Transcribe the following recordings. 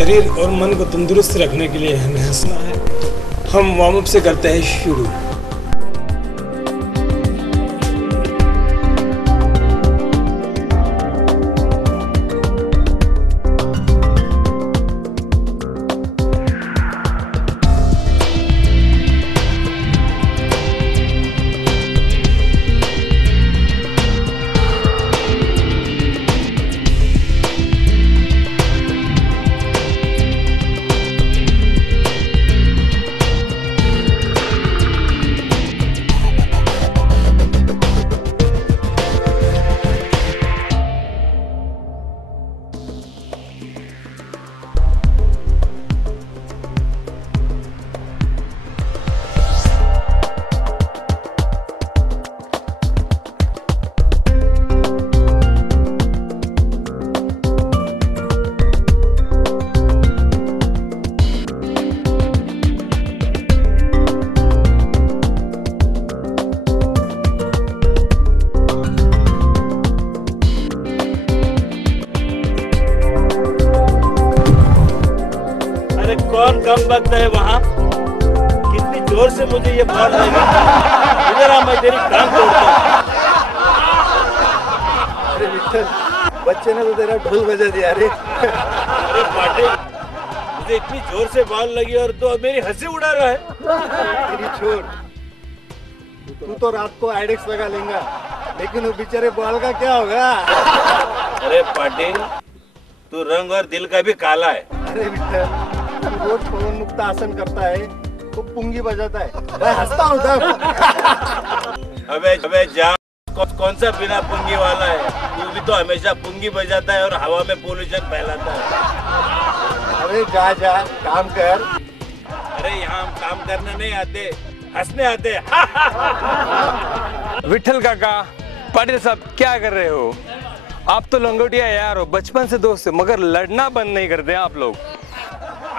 शरीर और मन को तंदुरुस्त रखने के लिए हमें हंसना है। हम वार्म अप से करते हैं शुरू। कौन कम वक्त है वहाँ? कितनी जोर से मुझे ये बॉल लगी। इधर आ, मैं तेरी टांग तोड़ता हूँ। अरे विठल, बच्चे ने तो तेरा ढोल बजा दिया रे। अरे पाटिल, मुझे इतनी जोर से बॉल लगी और तू मेरी हंसी उड़ा रहा है। तेरी छोड़, तू तो रात को आइडेक्स लगा लेगा, लेकिन वो बेचारे बॉल का क्या होगा? अरे पाटिल, तू रंग और दिल का भी काला है। अरे विठल, रोज पवन मुक्त आसन करता है तो पुंगी बजाता है, मैं हंसता हूँ तब। अबे जा, कौन सा बिना पुंगी वाला है? तू भी तो हमेशा पुंगी बजाता है और हवा में पोल्यूशन फैलाता है। अरे जा जा, काम कर। अरे यहाँ हम काम करने नहीं आते, हंसने आते। विठल काका, पाटिल साहब क्या कर रहे हो? आप तो लंगोटिया यार हो, बचपन से दोस्त हो, मगर लड़ना बंद नहीं करते आप लोग।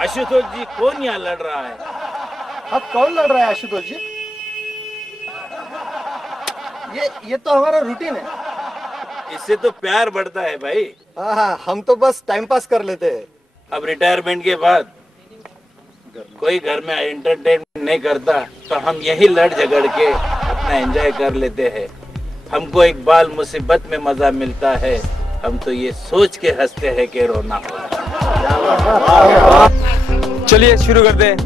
आशुतोष जी, कौन यहाँ लड़ रहा है? अब कौन लड़ रहा है आशुतोष जी? ये तो हमारा रूटीन है। इससे तो प्यार बढ़ता है भाई। हाँ, हम तो बस टाइम पास कर लेते हैं। अब रिटायरमेंट के बाद कोई घर में एंटरटेनमेंट नहीं करता तो हम यही लड़ झगड़ के अपना एंजॉय कर लेते हैं। हमको एक बाल मुसीबत में मजा मिलता है, हम तो ये सोच के हंसते हैं कि रोना होगा। चलिए शुरू करते हैं।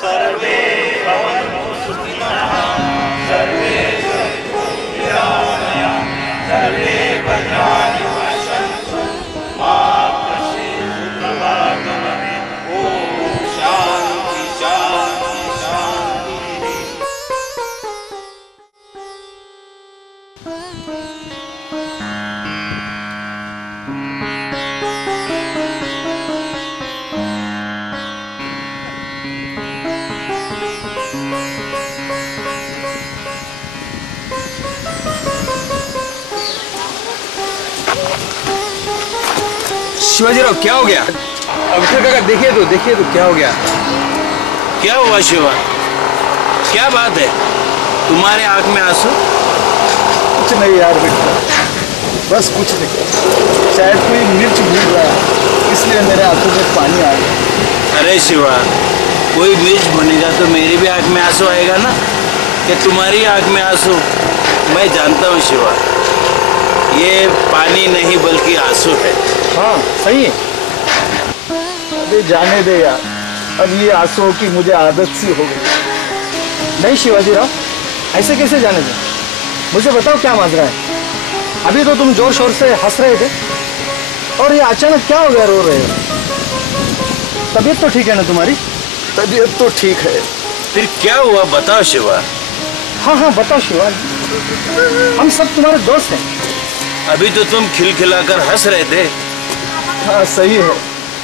सर्वे भवन्तु सुखिनः, सर्वे सन्तु निरामयाः, सर्वे भद्राणि पश्यन्तु मा कश्चित् दुःखभाग् भवेत्। ॐ शान्ति शान्ति शान्तिः। शिवाजी राव, क्या हो गया? अभिषेक काका देखिए तो क्या हो गया? क्या हुआ शिवा? क्या बात है? तुम्हारे आंख में आंसू? कुछ नहीं यार बेटा, बस कुछ नहीं। शायद कोई मिर्च भूल रहा है, इसलिए मेरे आंखों में पानी आ गया। अरे शिवा, कोई मिर्च भुनेगा तो मेरी भी आंख में आंसू आएगा ना, कि तुम्हारी आंख में आंसू? मैं जानता हूँ शिवा, ये पानी नहीं बल्कि आंसू है। हाँ सही है। अबे जाने दे यार, अब ये आंसुओं की मुझे आदत सी हो गई। नहीं शिवाजी राव, ऐसे कैसे जाने दे? मुझे बताओ क्या माजरा है? अभी तो तुम जोर शोर से हंस रहे थे और ये अचानक क्या हो गया, रो रहे हो? तबीयत तो ठीक है ना तुम्हारी? तबीयत तो ठीक है। फिर क्या हुआ बताओ शिवा। हाँ बताओ शिवा, हम सब तुम्हारे दोस्त हैं। अभी तो तुम खिलखिलाकर हंस रहे थे। हाँ सही है,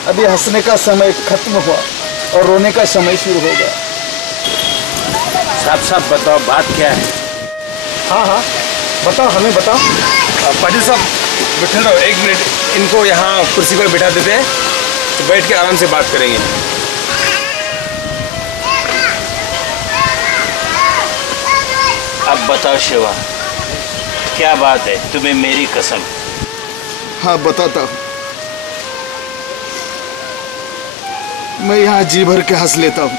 अभी हंसने का समय खत्म हुआ और रोने का समय शुरू हो गया। साफ बताओ बात क्या है? हाँ बताओ, हमें बताओ। पाटिल साहब बैठे रहो, 1 मिनट, इनको यहाँ कुर्सी पर बैठा देते हैं तो बैठ के आराम से बात करेंगे। अब बताओ शिवा, क्या बात है? तुम्हें मेरी कसम। हाँ बताता हूँ। मैं यहाँ जी भर के हंस लेता हूँ,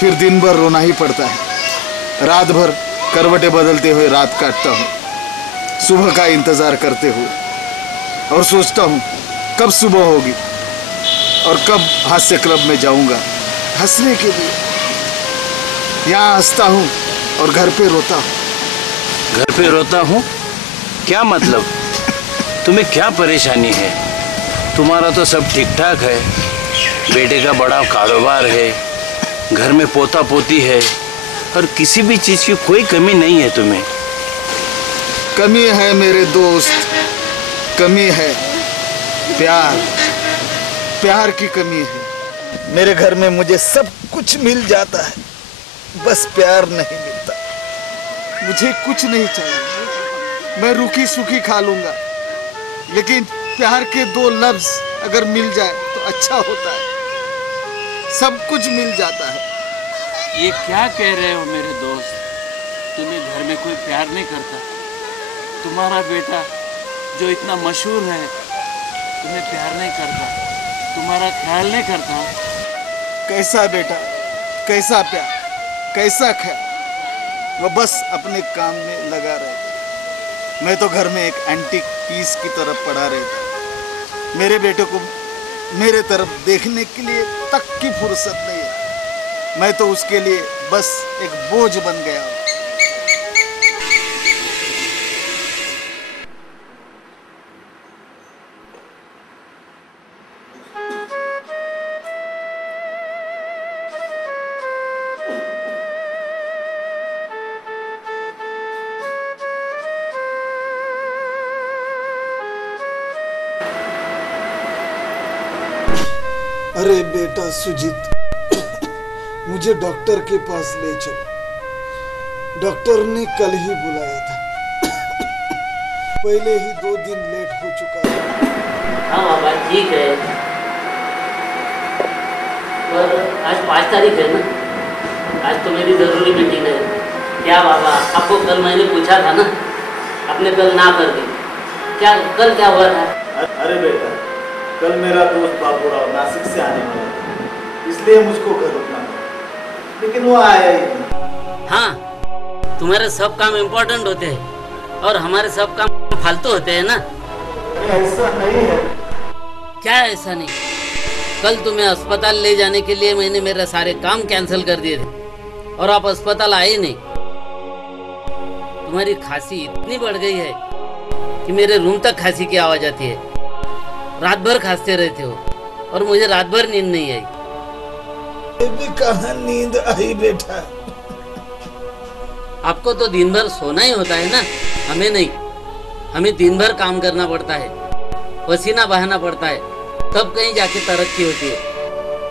फिर दिन भर रोना ही पड़ता है। रात भर करवटें बदलते हुए रात काटता हूँ, सुबह का इंतजार करते हुए, और सोचता हूँ कब सुबह होगी और कब हास्य क्लब में जाऊंगा हंसने के लिए। यहाँ हंसता हूँ और घर पे रोता हूँ। घर पे रोता हूँ? क्या मतलब? तुम्हें क्या परेशानी है? तुम्हारा तो सब ठीक ठाक है, बेटे का बड़ा कारोबार है, घर में पोता पोती है, और किसी भी चीज की कोई कमी नहीं है तुम्हें। कमी है मेरे दोस्त, कमी है प्यार की कमी है। मेरे घर में मुझे सब कुछ मिल जाता है, बस प्यार नहीं मिलता। मुझे कुछ नहीं चाहिए, मैं रूखी सूखी खा लूंगा, लेकिन प्यार के 2 लफ्ज अगर मिल जाए तो अच्छा होता है। सब कुछ मिल जाता है। ये क्या कह रहे हो मेरे दोस्त? तुम्हें घर में कोई प्यार नहीं करता? तुम्हारा बेटा जो इतना मशहूर है तुम्हें प्यार नहीं करता, तुम्हारा ख्याल नहीं करता? कैसा बेटा, कैसा प्यार, कैसा ख्याल? वो बस अपने काम में लगा रहता। मैं तो घर में एक एंटीक पीस की तरफ पड़ा रहता। मेरे बेटे को मेरे तरफ देखने के लिए तक की फुर्सत नहीं है। मैं तो उसके लिए बस एक बोझ बन गया हूँ। अरे बेटा सुजीत, मुझे डॉक्टर के पास ले चलो। डॉक्टर ने कल ही बुलाया था। पहले ही 2 दिन लेट हो चुका है। हाँ बाबा ठीक है, पर आज 5 तारीख है ना, आज तो मेरी ज़रूरी मीटिंग है। क्या बाबा, आपको कल मैंने पूछा था ना, आपने कल ना कर दी। क्या कल क्या हुआ था? अरे बेटा, कल मेरा दोस्त बाबूराव नासिक से आने वाला था, इसलिए मुझको घर रुकना पड़ा, लेकिन वो आया ही नहीं। हाँ, तुम्हारे सब काम इम्पोर्टेंट होते हैं और हमारे सब काम फालतू होते हैं ना। ऐसा नहीं है। क्या ऐसा नहीं? कल तुम्हें अस्पताल ले जाने के लिए मैंने मेरे सारे काम कैंसिल कर दिए थे और आप अस्पताल आए नहीं। तुम्हारी खांसी इतनी बढ़ गई है कि मेरे रूम तक खांसी की आवाज आती है। रात भर खांसते रहते हो और मुझे रात भर नींद नहीं आई। भी कहाँ नींद आई बेटा? आपको तो दिन भर सोना ही होता है ना, हमें नहीं। हमें दिन भर काम करना पड़ता है, पसीना बहाना पड़ता है, तब कहीं जाके तरक्की होती है,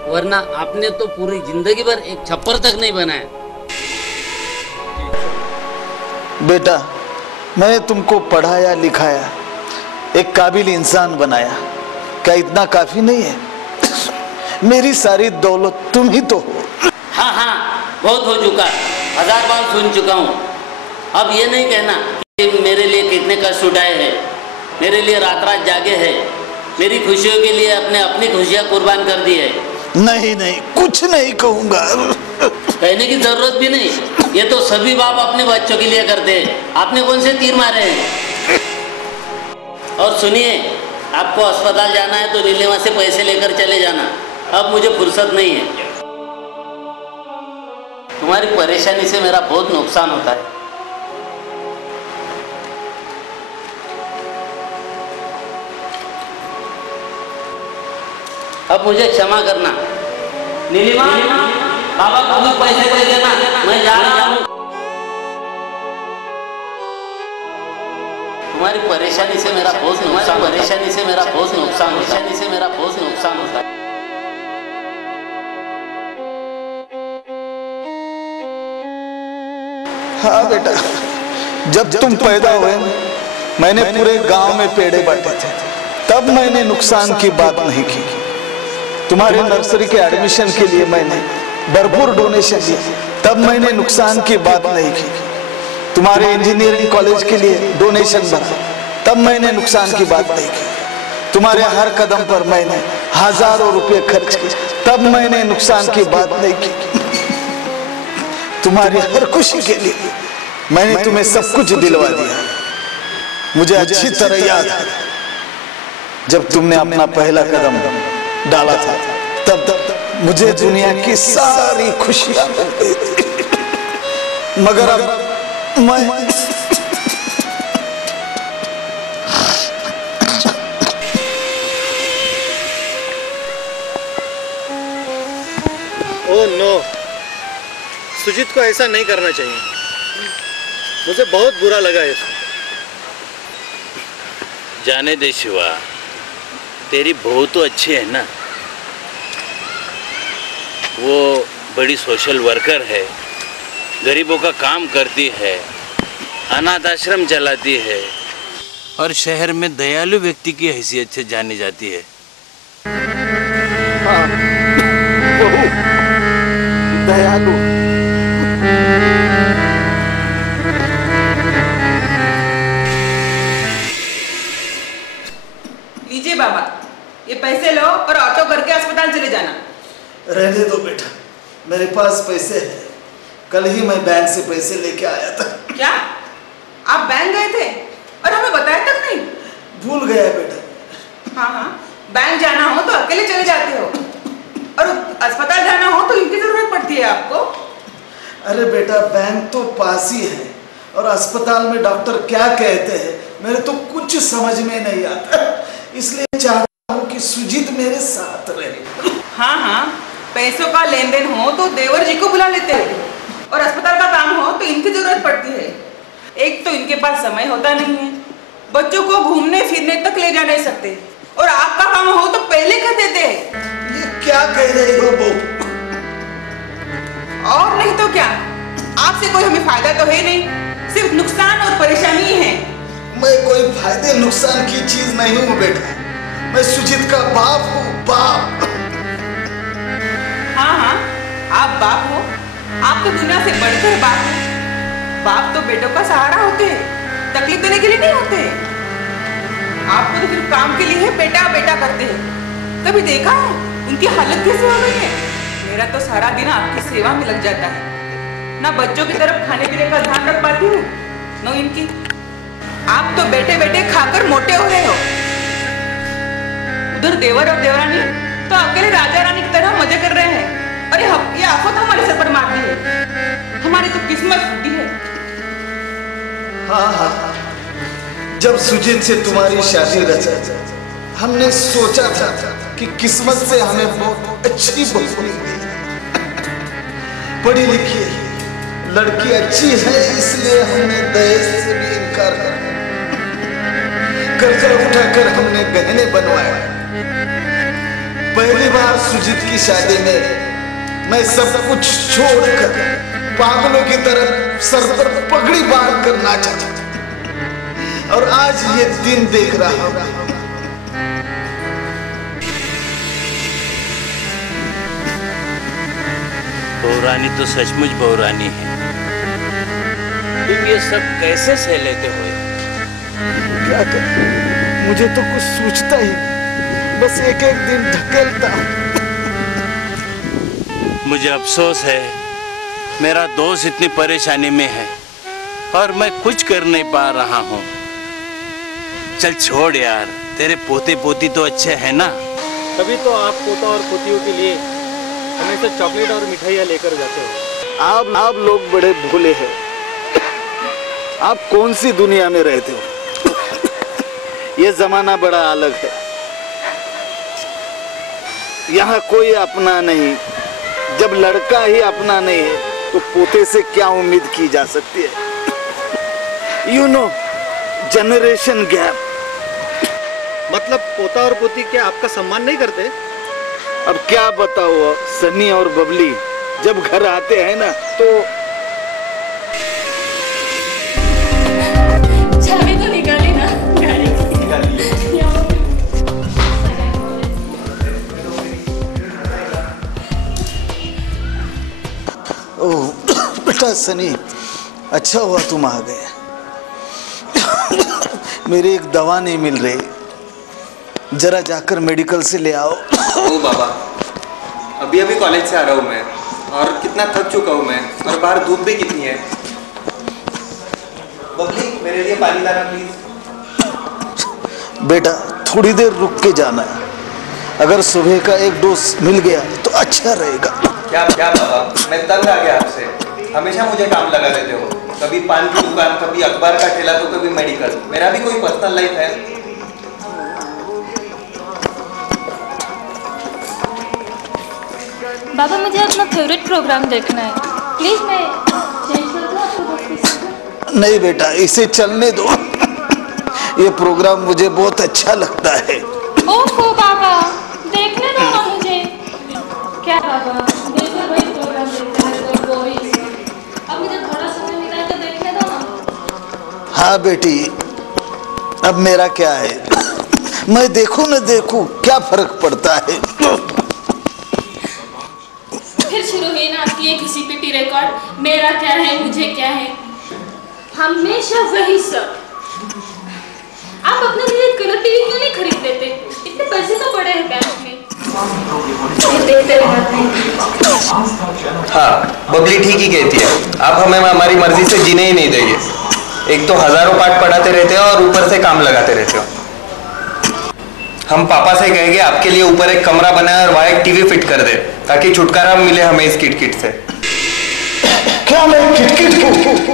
वरना आपने तो पूरी जिंदगी भर एक छप्पर तक नहीं बनाया। बेटा, मैंने तुमको पढ़ाया लिखाया, एक काबिल इंसान बनाया, क्या इतना काफी नहीं है? मेरी सारी दौलत तुम ही तो हो। हाँ हाँ, बहुत हो चुका, 1000 बार सुन चुका हूँ। अब ये नहीं कहना कि मेरे लिए कितने कष्ट उठाए हैं, मेरे लिए रात रात जागे हैं, मेरी खुशियों के लिए अपनी खुशियाँ कुर्बान कर दी है। नहीं नहीं, कुछ नहीं कहूँगा। कहने की जरूरत भी नहीं, ये तो सभी बाप अपने बच्चों के लिए करते हैं। आपने कौन से तीर मारे हैं? और सुनिए, आपको अस्पताल जाना है तो नीलिमा से पैसे लेकर चले जाना, अब मुझे फुर्सत नहीं है। तुम्हारी परेशानी से मेरा बहुत नुकसान होता है। अब मुझे क्षमा करना। नीलिमा, बाबा को भी पैसे दे देना, मैं जा रहा हूँ। तुम्हारी परेशानी से मेरा बहुत नुकसान होता है। हाँ बेटा, जब तुम पैदा हुए मैंने पूरे गांव में पेड़े बांटे थे, तब मैंने नुकसान की बात नहीं की। तुम्हारे नर्सरी के एडमिशन के लिए मैंने भरपूर डोनेशन दिए, तब मैंने नुकसान की बात नहीं की। तुम्हारे इंजीनियरिंग कॉलेज के लिए डोनेशन भरा, तब मैंने नुकसान की बात नहीं की। तुम्हारे हर कदम पर मैंने हजारों रुपए खर्च किए, तब मैंने नुकसान की बात नहीं की। तुम्हारी हर खुशी के लिए मैंने तुम्हें सब कुछ दिलवा दिया। मुझे अच्छी तरह याद है जब तुमने अपना पहला कदम डाला था, तब मुझे दुनिया की सारी खुशियां मिल गई थी। मगर अब मैं ओह नो, सुजीत को ऐसा नहीं करना चाहिए। मुझे बहुत बुरा लगा इसको। जाने दे शिवा, तेरी बहू तो अच्छी है ना, वो बड़ी सोशल वर्कर है, गरीबों का काम करती है, अनाथ आश्रम चलाती है और शहर में दयालु व्यक्ति की हैसियत से जानी जाती है। हाँ, बहू दयालु। लीजिए बाबा, ये पैसे लो और ऑटो करके अस्पताल चले जाना। रहने दो बेटा, मेरे पास पैसे हैं। कल ही मैं बैंक से पैसे लेके आया था। क्या आप बैंक गए थे और हमें बताया तक नहीं? भूल गया बेटा। हाँ हाँ, बैंक जाना हो तो अकेले चले जाते हो और अस्पताल जाना हो तो इनकी जरूरत पड़ती है आपको। अरे बेटा, बैंक तो पास ही है और अस्पताल में डॉक्टर क्या कहते हैं मेरे तो कुछ समझ में नहीं आता, इसलिए चाहता हूँ कि सुजीत मेरे साथ रहे। हाँ हाँ, पैसों का लेन देन हो तो देवर जी को बुला लेते हैं और अस्पताल का काम हो तो इनकी जरूरत पड़ती है। एक तो इनके पास समय होता नहीं है, बच्चों को घूमने फिरने तक ले जा नहीं सकते, और आपका काम हो तो पहले कर देते हैं। ये क्या कह रही हो बहू? और नहीं तो क्या, आपसे कोई हमें फायदा तो है नहीं, सिर्फ नुकसान और परेशानी है। मैं कोई फायदे नुकसान की चीज नहीं हूँ बेटा, मैं सुजीत का बाप हूँ, बाप। हाँ हाँ, आप बाप हो, आप तो दुनिया से बढ़कर बाप हो। बाप तो बेटों का सहारा होते हैं, तकलीफ देने के लिए नहीं होते हैं। आपको तो सिर्फ काम के लिए बेटा बेटा करते हैं। कभी देखा है उनकी हालत कैसे हो गई है? मेरा तो सारा दिन आपकी सेवा में लग जाता है, ना बच्चों की तरफ खाने पीने का ध्यान रख पाती हूँ न इनकी। आप तो बैठे बैठे खाकर मोटे हो रहे हो। उधर देवर और देवरानी तो अकेले राजा रानी की तरह मजे कर रहे हैं, और ये आफत हमारे सर पर मार दी है। हमारी तो किस्मत फूटी है। हाँ हाँ, जब सुजीत से तुम्हारी शादी रचा, हमने सोचा था कि किस्मत से हमें बहुत अच्छी बहू मिली, पढ़ी लिखी लड़की अच्छी है, इसलिए हमने दहेज से भी इनकार कर दिया। कर्जा उठाकर हमने गहने बनवाए। पहली बार सुजीत की शादी में मैं सब कुछ छोड़कर पागलों की तरह सर पर पगड़ी बांध कर नाचा था, और आज ये दिन देख रहा हूं। बहुरानी तो सचमुच बहुरानी है। तुम ये सब कैसे सह लेते हो? क्या कर, मुझे तो कुछ सोचता ही नहीं, बस एक एक दिन ढकेलता हूं। मुझे अफसोस है, मेरा दोस्त इतनी परेशानी में है और मैं कुछ कर नहीं पा रहा हूँ। चल छोड़ यार, तेरे पोते पोती तो अच्छे हैं ना। तभी तो आप पोता और पोतियों के लिए हमेशा चॉकलेट और मिठाइयाँ लेकर जाते हो। आप लोग बड़े भोले हैं। आप कौन सी दुनिया में रहते हो? ये जमाना बड़ा अलग है। यहाँ कोई अपना नहीं। जब लड़का ही अपना नहीं है तो पोते से क्या उम्मीद की जा सकती है? You know, generation gap. मतलब पोता और पोती क्या आपका सम्मान नहीं करते? अब क्या बताओ, सन्नी और बबली जब घर आते हैं ना तो चाबी तो निकाली ना गाड़ी की। ओह बेटा सनी, अच्छा हुआ तुम आ गए। मेरी एक दवा नहीं मिल रही, जरा जाकर मेडिकल से ले आओ। ओ बाबा, अभी कॉलेज से आ रहा हूँ मैं, और कितना थक चुका हूँ मैं, और बाहर धूप भी कितनी है। बबली, मेरे लिए पानी लाना प्लीज। बेटा थोड़ी देर रुक के जाना है, अगर सुबह का एक डोज मिल गया तो अच्छा रहेगा। क्या बाबा, मैं तंग आ गया आपसे। हमेशा मुझे काम लगा देते हो, कभी पान की दुकान, कभी अखबार का ठेला, तो कभी मेडिकल। मेरा भी कोई पर्सनल लाइफ है? बाबा मुझे अपना फेवरेट प्रोग्राम देखना है, प्लीज मैं चेंज कर दूं आपको दोस्ती? नहीं बेटा, इसे चलने दो। ये प्रोग्राम मुझे बहुत अच्छा लगता है। ओहो बाबा, देखने दो ना मुझे। क्या बाबा, बिल्कुल वही प्रोग्राम देखते हैं तो बोरिंग। अब मुझे थोड़ा समय मिला है तो देखने दो ना। हाँ बेटी, अब मेरा क्या है, मैं देखूं न देखूं क्या फर्क पड़ता है। फिर शुरू हुई ना आपकी ये घिसी पिटी रिकॉर्ड, मेरा क्या है, मुझे क्या है, हमेशा वही सब। आप अपने लिए एक कलर टीवी क्यों नहीं खरीद लेते? इतने पैसे तो पड़े हैं बैंक में। हाँ, बबली ठीक ही कहती है। आप हमें हमारी मर्जी से जीने ही नहीं देंगे। एक तो हजारों पाठ पढ़ाते रहते हो और ऊपर से काम लगाते रहते हो। हम पापा से कहेंगे आपके लिए ऊपर एक कमरा बनाए और वहां एक टीवी फिट कर दे, ताकि छुटकारा मिले हमें इस किटकिट से। क्या मैं किटकिट हूँ?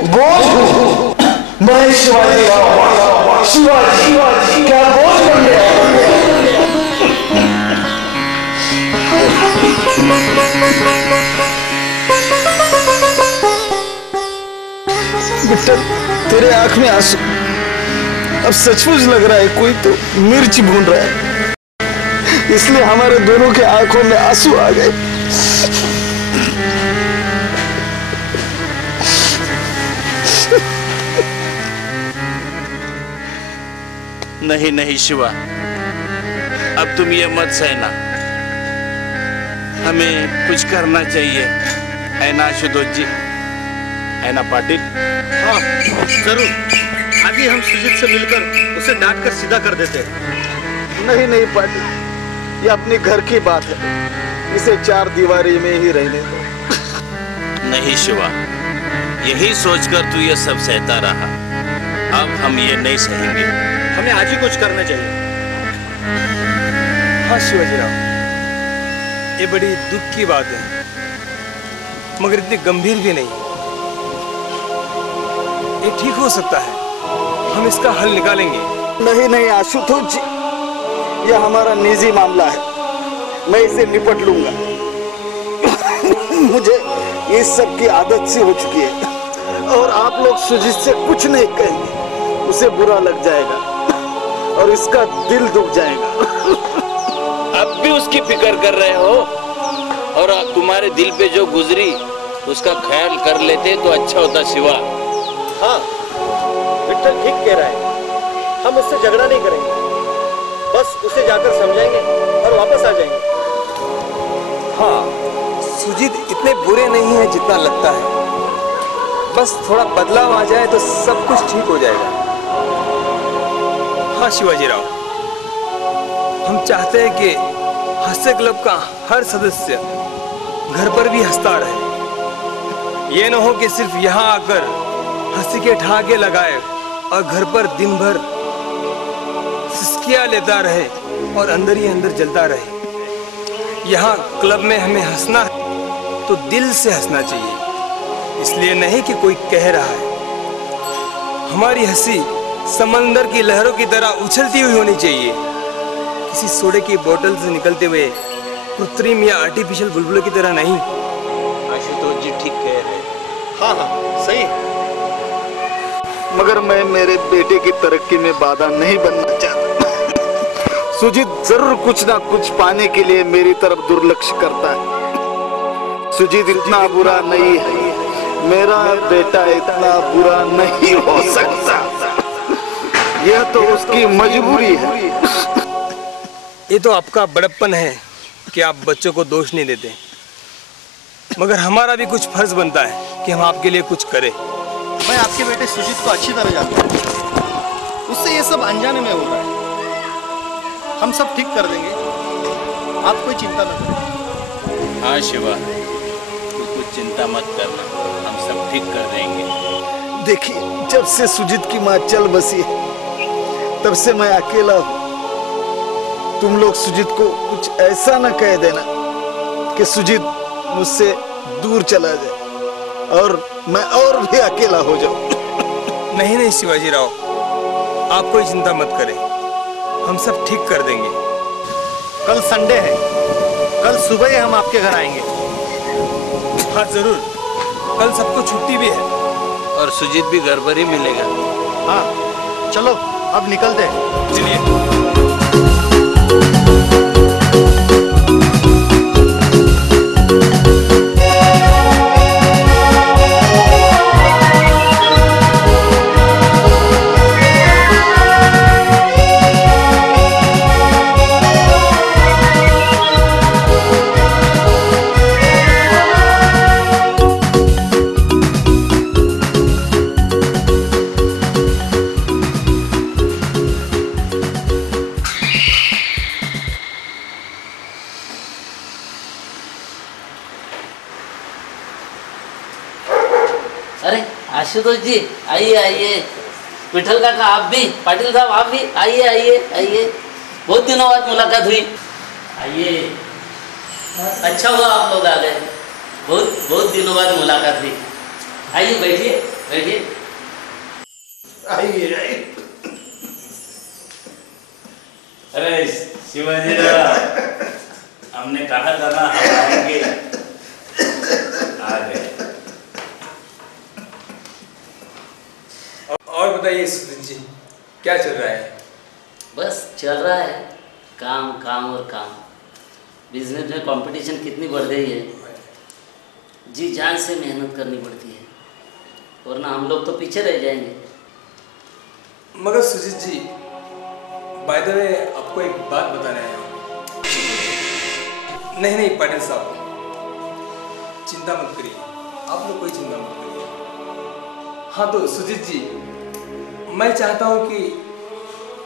बोझ हूँ? मैं शिवाजी क्या बोझ बन गया? बेटा तेरे आंख में आंसू, अब सचमुच लग रहा है कोई तो मिर्च भून रहा है, इसलिए हमारे दोनों के आंखों में आंसू आ गए। नहीं नहीं शिवा, अब तुम ये मत सहना, हमें कुछ करना चाहिए, है ना आशुतोष जी, है ना पाटिल? हाँ जरूर, आगे हम सुजीत से मिलकर उसे डांट कर सीधा कर देते हैं। नहीं पाटिल, ये अपने घर की बात है, इसे चार दीवारी में ही रहने दो। नहीं शिवा, यही सोचकर तू ये सब सहता रहा, अब हम ये नहीं सहेंगे। हमें आज ही कुछ करना चाहिए। हाँ शिवाजीराव, ये बड़ी दुख की बात है, मगर इतनी गंभीर भी नहीं। ये ठीक हो सकता है, हम इसका हल निकालेंगे। नहीं आशुतोष जी, यह हमारा निजी मामला है, मैं इसे निपट लूंगा। मुझे इस सब की आदत सी हो चुकी है, और आप लोग सुजीत से कुछ नहीं कहेंगे, उसे बुरा लग जाएगा और इसका दिल दुख जाएगा। अब भी उसकी फिक्र कर रहे हो, और तुम्हारे दिल पे जो गुजरी उसका ख्याल कर लेते तो अच्छा होता शिवा। हाँ विठल ठीक कह रहा है, हम उससे झगड़ा नहीं करेंगे, बस उसे जाकर समझाएंगे और वापस आ जाएंगे। हाँ सुजीत इतने बुरे नहीं है जितना लगता है। बस थोड़ा बदलाव आ जाए तो सब कुछ ठीक हो जाएगा। हाँ शिवाजी राव, हम चाहते हैं कि हास्य क्लब का हर सदस्य घर पर भी हंसता रहे। ये न हो कि सिर्फ यहाँ आकर हंसी के ठहाके लगाए और घर पर दिन भर सिसकियां लेता रहे और अंदर ही अंदर जलता रहे। यहाँ क्लब में हमें हंसना है तो दिल से हंसना चाहिए, इसलिए नहीं कि कोई कह रहा है। हमारी हंसी समंदर की लहरों की तरह उछलती हुई होनी चाहिए, किसी सोडे की बोतल से निकलते हुए कृत्रिम या आर्टिफिशियल बुलबुलों की तरह नहीं। आशुतोष जी ठीक कह रहे हैं। हाँ हाँ सही। मगर मैं मेरे बेटे की तरक्की में बाधा नहीं बनना चाहता। सुजीत जरूर कुछ ना कुछ पाने के लिए मेरी तरफ दुर्लक्ष्य करता है। सुजीत इतना बुरा नहीं है, मेरा बेटा इतना बुरा नहीं हो सकता। यह तो उसकी मजबूरी है। ये तो आपका बड़प्पन है कि आप बच्चों को दोष नहीं देते, मगर हमारा भी कुछ फर्ज बनता है कि हम आपके लिए कुछ करें। मैं आपके बेटे सुजीत को अच्छी तरह जानता हूँ, उससे ये सब अनजाने में हो रहा है। हम सब ठीक कर देंगे, आप कोई चिंता न करें। हाँ शिवा, तू कुछ चिंता मत करना, हम सब ठीक कर देंगे। देखिए, जब से सुजीत की माँ चल बसी है तब से मैं अकेला हूँ। तुम लोग सुजीत को कुछ ऐसा न कह देना कि सुजीत मुझसे दूर चला जाए और मैं और भी अकेला हो जाऊं। नहीं नहीं शिवाजी राव, आप कोई चिंता मत करें, हम सब ठीक कर देंगे। कल संडे है, कल सुबह ही हम आपके घर आएंगे। हाँ जरूर, कल सबको छुट्टी भी है और सुजीत भी घर पर ही मिलेगा। हाँ चलो अब निकलते हैं। चलिए। अरे आशुतोष जी, आइए आइए। विठल काका आप भी, पाटिल साहब आप भी, आइए आइए आइए। बहुत दिनों बाद मुलाकात हुई। आइए, अच्छा हुआ आप लोग आ गए। बहुत बहुत दिनों बाद मुलाकात हुई। आइए बैठिए बैठिए। आइए आइए। अरे शिवाजी राव, हमने कहा था ना हम आएंगे, आ गए। और बताइए सुजीत जी, क्या चल रहा है? बस चल रहा है, काम काम और काम। बिजनेस में कंपटीशन कितनी बढ़ गई है, जी जान से मेहनत करनी पड़ती है, वरना हम लोग तो पीछे रह जाएंगे। मगर सुजीत जी, बाय द वे आपको एक बात बताना है। नहीं नहीं पाटिल साहब, चिंता मत करिए, आप लोग कोई चिंता मत करिए। हाँ तो सुजीत जी, मैं चाहता हूँ कि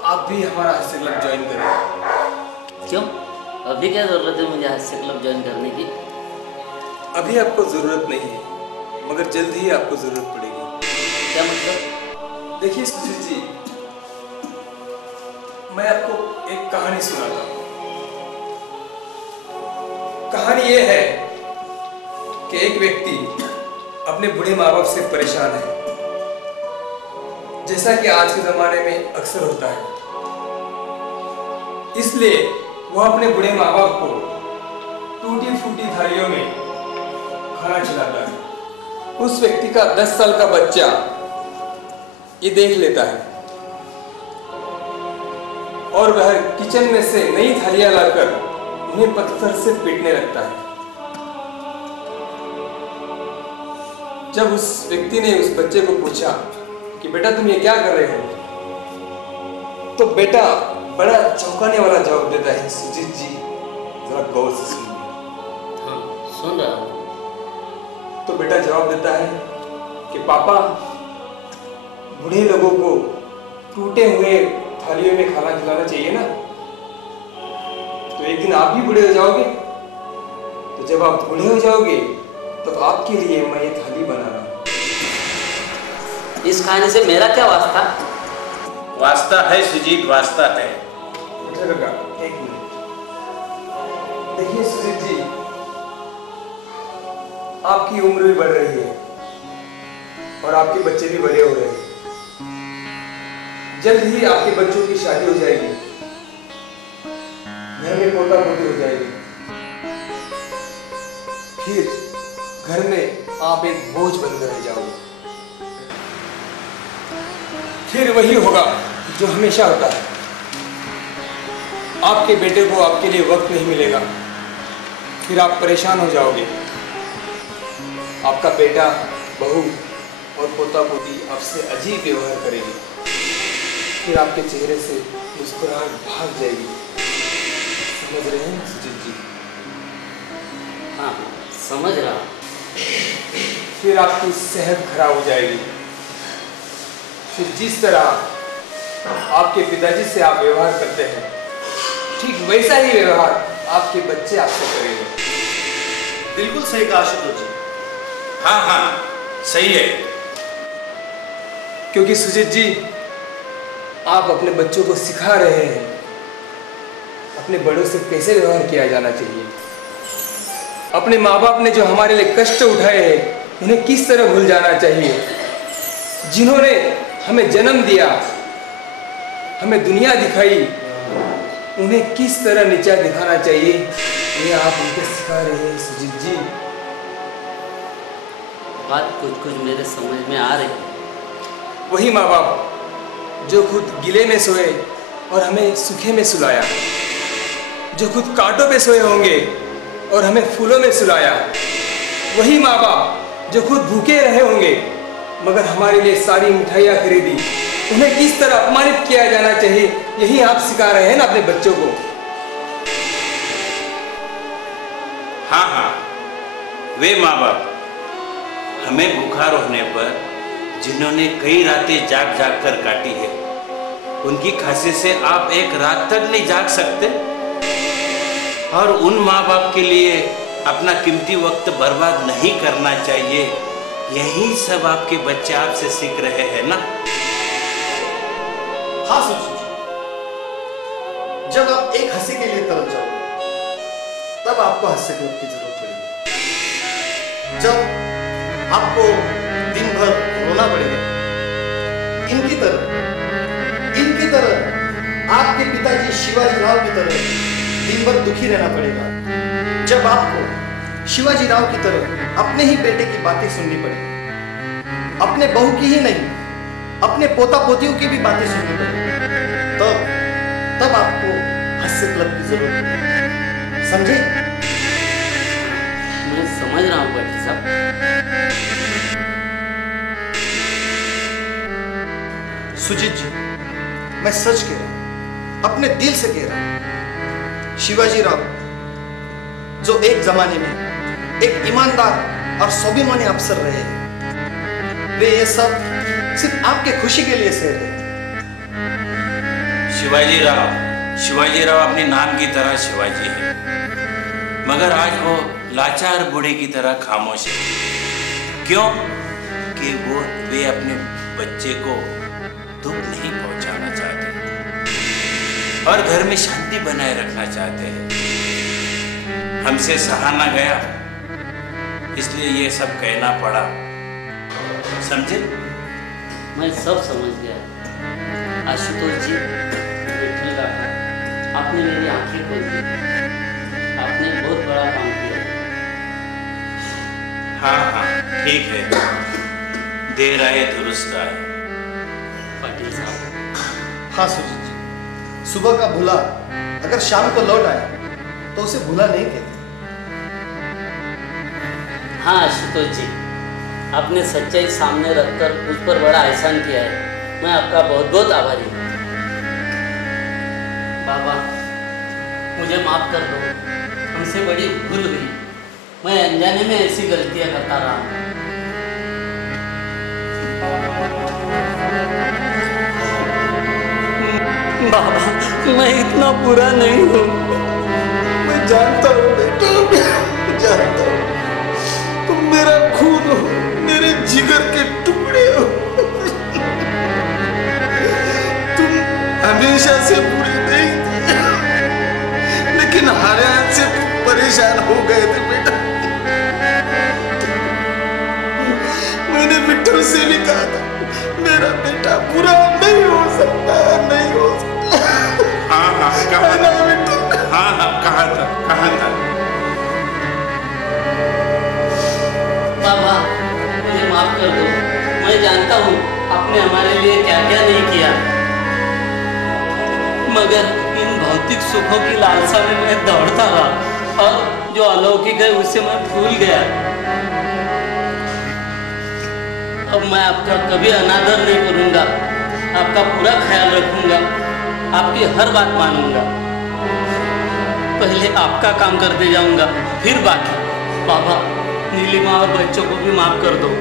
आप भी हमारा हास्य क्लब ज्वाइन करें। क्यों, अभी क्या जरूरत है मुझे हास्य क्लब ज्वाइन करने की? अभी आपको जरूरत नहीं है, मगर जल्द ही आपको जरूरत पड़ेगी। क्या मतलब? देखिए सुजीत जी, मैं आपको एक कहानी सुनाता हूँ। कहानी ये है कि एक व्यक्ति अपने बूढ़े माँ बाप से परेशान है, जैसा कि आज के जमाने में अक्सर होता है। इसलिए वह अपने बूढ़े माँ बाप को टूटी फूटी थालियों में खाना खिलाता है। उस व्यक्ति का 10 साल का बच्चा ये देख लेता है और वह किचन में से नई थालियां लाकर उन्हें पत्थर से पीटने लगता है। जब उस व्यक्ति ने उस बच्चे को पूछा कि बेटा तुम ये क्या कर रहे हो, तो बेटा बड़ा चौंकाने वाला जवाब देता है। सुजीत जी, जरा गौर से सुनिए। हाँ सुन रहा हूँ। तो बेटा जवाब देता है कि पापा, बूढ़े लोगों को टूटे हुए थालियों में खाना खिलाना चाहिए ना। तो एक दिन आप भी बूढ़े हो जाओगे, तो जब आप बूढ़े हो जाओगे तो आपके लिए मैं ये थाली बना रहा हूँ। इस कहानी से मेरा क्या वास्ता? वास्ता है सुजीत, वास्ता है। बेटा एक मिनट, देखिए सुजीत जी, आपकी उम्र भी बढ़ रही है और आपके बच्चे भी बड़े हो रहे हैं। जल्द ही आपके बच्चों की शादी हो जाएगी, घर में पोता पोती हो जाएगी, फिर घर में आप एक बोझ बनकर रह जाओगे। फिर वही होगा जो हमेशा होता है, आपके बेटे को आपके लिए वक्त नहीं मिलेगा, फिर आप परेशान हो जाओगे। आपका बेटा, बहू और पोता पोती आपसे अजीब व्यवहार करेगी, फिर आपके चेहरे से मुस्कुराहट भाग जाएगी। समझ रहे हैं सुजीत जी? हाँ, समझ रहा हूँ। फिर आपकी सेहत खराब हो जाएगी। फिर जिस तरह आपके पिताजी से आप व्यवहार करते हैं, ठीक वैसा ही व्यवहार आपके बच्चे आपसे करेंगे। बिल्कुल सही कहा आशुतोष जी। हाँ हाँ, सही है। क्योंकि सुजीत जी, आप अपने बच्चों को सिखा रहे हैं अपने बड़ों से कैसे व्यवहार किया जाना चाहिए। अपने माँ बाप ने जो हमारे लिए कष्ट उठाए हैं, उन्हें किस तरह भूल जाना चाहिए। जिन्होंने हमें जन्म दिया, हमें दुनिया दिखाई, उन्हें किस तरह नीचा दिखाना चाहिए, ये आप उनको सिखा रहे हैं सुजीत जी। बात कुछ कुछ मेरे समझ में आ रही है। वही माँ बाप जो खुद गिले में सोए और हमें सूखे में सुलाया, जो खुद कांटों पे सोए होंगे और हमें फूलों में सुलाया, वही माँ बाप जो खुद भूखे रहे होंगे मगर हमारे लिए सारी मिठाइयाँ खरीदी, उन्हें किस तरह अपमानित किया जाना चाहिए, यही आप सिखा रहे हैं ना अपने बच्चों को। हाँ हाँ, वे माँ बाप हमें बुखार होने पर जिन्होंने कई रातें जाग जाग कर काटी है, उनकी खांसी से आप एक रात तक नहीं जाग सकते? और उन माँ बाप के लिए अपना कीमती वक्त बर्बाद नहीं करना चाहिए, यही सब आपके बच्चे आपसे सीख रहे हैं ना? हाँ सुजीत जी, जब आप एक हंसी के लिए तरस जाओगे, तब आपको हास्य क्लब की जरूरत पड़ेगी। जब आपको दिन भर रोना पड़ेगा, इनकी तरह आपके पिताजी शिवाजी राव की तरह दिन भर दुखी रहना पड़ेगा। जब आपको शिवाजी राव की तरह अपने ही बेटे की बातें सुननी पड़ेगी, अपने बहू की ही नहीं, अपने पोता पोतियों की भी बातें सुननी पड़ेगी, तब आपको हास्य क्लब की जरूरत है। समझे? मैं समझ रहा हूँ पाटिल साहब। सुजीत जी, मैं सच कह रहा हूं, अपने दिल से कह रहा हूं। शिवाजी राव जो एक जमाने में एक ईमानदार और स्वाभिमानी अफसर रहे हैं, वे ये सब सिर्फ आपके खुशी के लिए सह रहे हैं। शिवाजी राव अपने नाम की तरह शिवाजी है, मगर आज वो लाचार बूढ़े की तरह खामोश है। क्यों? कि वे अपने बच्चे को दुख नहीं पहुंचाना चाहते और घर में शांति बनाए रखना चाहते हैं। हमसे सहा ना गया, इसलिए ये सब कहना पड़ा। समझे? मैं सब समझ गया। आशुतोष जी, विठल काका, आपने मेरी आंखें खोल दी। आपने बहुत बड़ा काम किया। हाँ हाँ, ठीक है, देर आए दुरुस्त आए। पाटिल साहब। हाँ सुजीत जी, सुबह का भूला अगर शाम को लौट आए तो उसे भूला नहीं कहते। हाँ आशुतोष जी, आपने सच्चाई सामने रखकर मुझ पर बड़ा एहसान किया है। मैं आपका बहुत बहुत आभारी हूँ। बाबा, मुझे माफ कर दो, हमसे बड़ी भूल हुई। मैं अनजाने में ऐसी गलतियां करता रहा हूँ। बाबा, मैं इतना बुरा नहीं हूँ। मैं जानता हूँ बेटा, जानता हूँ। तुम मेरा खून हो, मेरे जिगर के टुकड़े हो। तुम हमेशा से बुरी नहीं थी, लेकिन हर हाथ से तुम परेशान हो गए थे बेटा। मैंने विठल से भी कहा था, मेरा बेटा बुरा नहीं हो सकता, नहीं हो सकता। हाँ कहा था, हाँ कहा था। बाबा, मुझे माफ कर दो। मैं जानता हूँ आपने हमारे लिए क्या क्या नहीं किया, मगर इन भौतिक सुखों की लालसा में मैं दौड़ता रहा और जो अलौकिक है उससे मैं भूल गया। अब मैं आपका कभी अनादर नहीं करूँगा, आपका पूरा ख्याल रखूँगा, आपकी हर बात मानूंगा। पहले आपका काम करते जाऊंगा, फिर बाकी। बाबा, नीलिमा और बच्चों को भी माफ कर दो।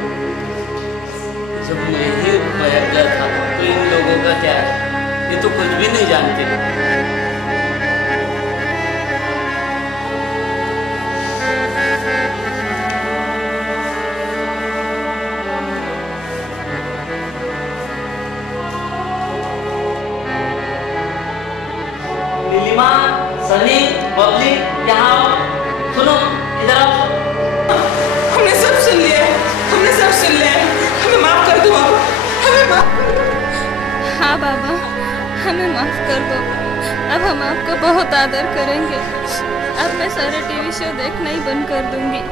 जब मैं ही भयंकर था तो इन लोगों का क्या है, ये तो कुछ भी नहीं जानते। नीलिमा, सनी, बबली, यहाँ आओ। सुनो, इधर आओ। हमने सब सुन लिया, हमने सब सुन लिया। हमें माफ कर दो बाबा, हमें माफ कर दो। हाँ बाबा, हमें माफ कर दो। अब हम आपका बहुत आदर करेंगे। अब मैं सारे टीवी शो देखना ही बंद कर दूंगी।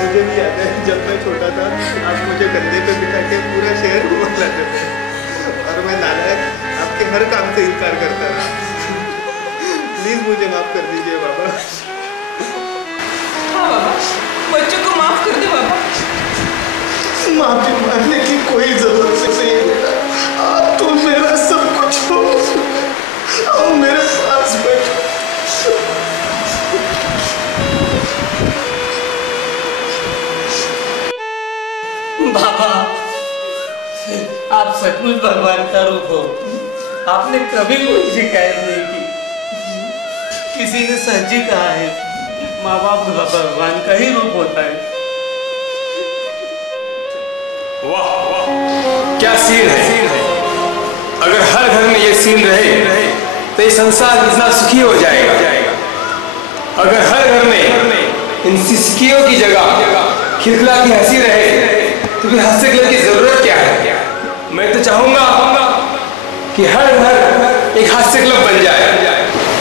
मुझे भी याद है, जब मैं छोटा था आप मुझे कंधे पे बिठा के पूरा शहर घुमाते थे और मैं नालायक आपके हर काम से इनकार करता था। प्लीज मुझे माफ कर दीजिए बाबा। हाँ बाबा, बच्चों को माफ कर दो बाबा। माफी मांगने की कोई जरूरत नहीं है बेटा। आप तो मेरा सब कुछ हो, आओ मेरे पास बैठो। बाबा, आप सचमुच भगवान का रूप हो। आपने कभी कोई शिकायत नहीं की। किसी ने सच ही कहा है, माँ बाप भगवान का ही रूप होता है। वाह वाह, क्या सीन है। अगर हर घर में ये सीन रहे तो ये संसार इतना सुखी हो जाएगा। अगर हर घर में इन सिसकियों की जगह खिलखिलाती हंसी रहे तो फिर हास्य क्लब की जरूरत क्या है। मैं तो चाहूंगा कि हर घर एक हास्य क्लब बन जाए,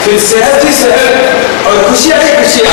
फिर सेहत ही सेहत और खुशियां ही खुशियां।